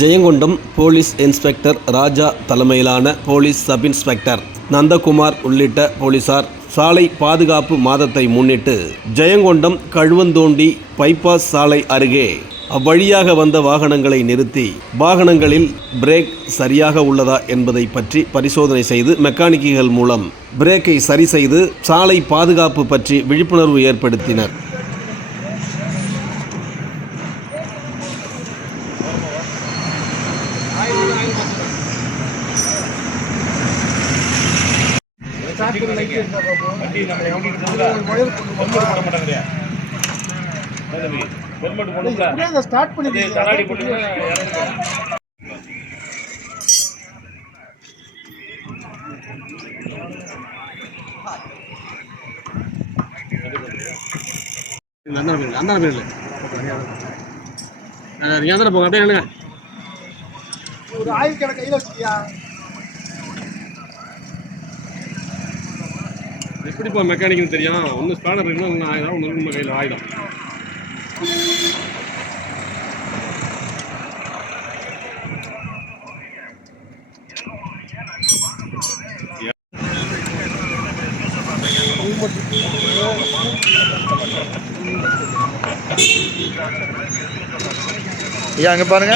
Jayankondam police inspector ராஜா தலைமையிலான police sub inspector Nandakumar உள்ளிட்ட போலீசார் சாலை பாதுகாப்பு மாதத்தை முன்னிட்டு ஜெயங்கொண்டம் கழுவந்தோண்டி பைபாஸ் சாலை அருகே அவ்வழியாக வந்த வாகனங்களை நிறுத்தி வாகனங்களில் பிரேக் சரியாக உள்ளதா என்பதை பற்றி பரிசோதனை செய்து மெக்கானிக்குகள் மூலம் பிரேக்கை சரி செய்து சாலை பாதுகாப்பு பற்றி விழிப்புணர்வு ஏற்படுத்தினர். ஸ்டார்ட் பண்ணி போங்க அப்படியே ஒரு ஆயில் கடை கையில் வச்சுக்கியா எப்படிப்பா மெக்கானிக்னு தெரியும். ஒன்று ஸ்பேனர் இருக்குன்னா ஒன்று ஆயுதம், ஒன்று நம்ம கையில் ஆயுதம். ஐயா அங்கே பாருங்க.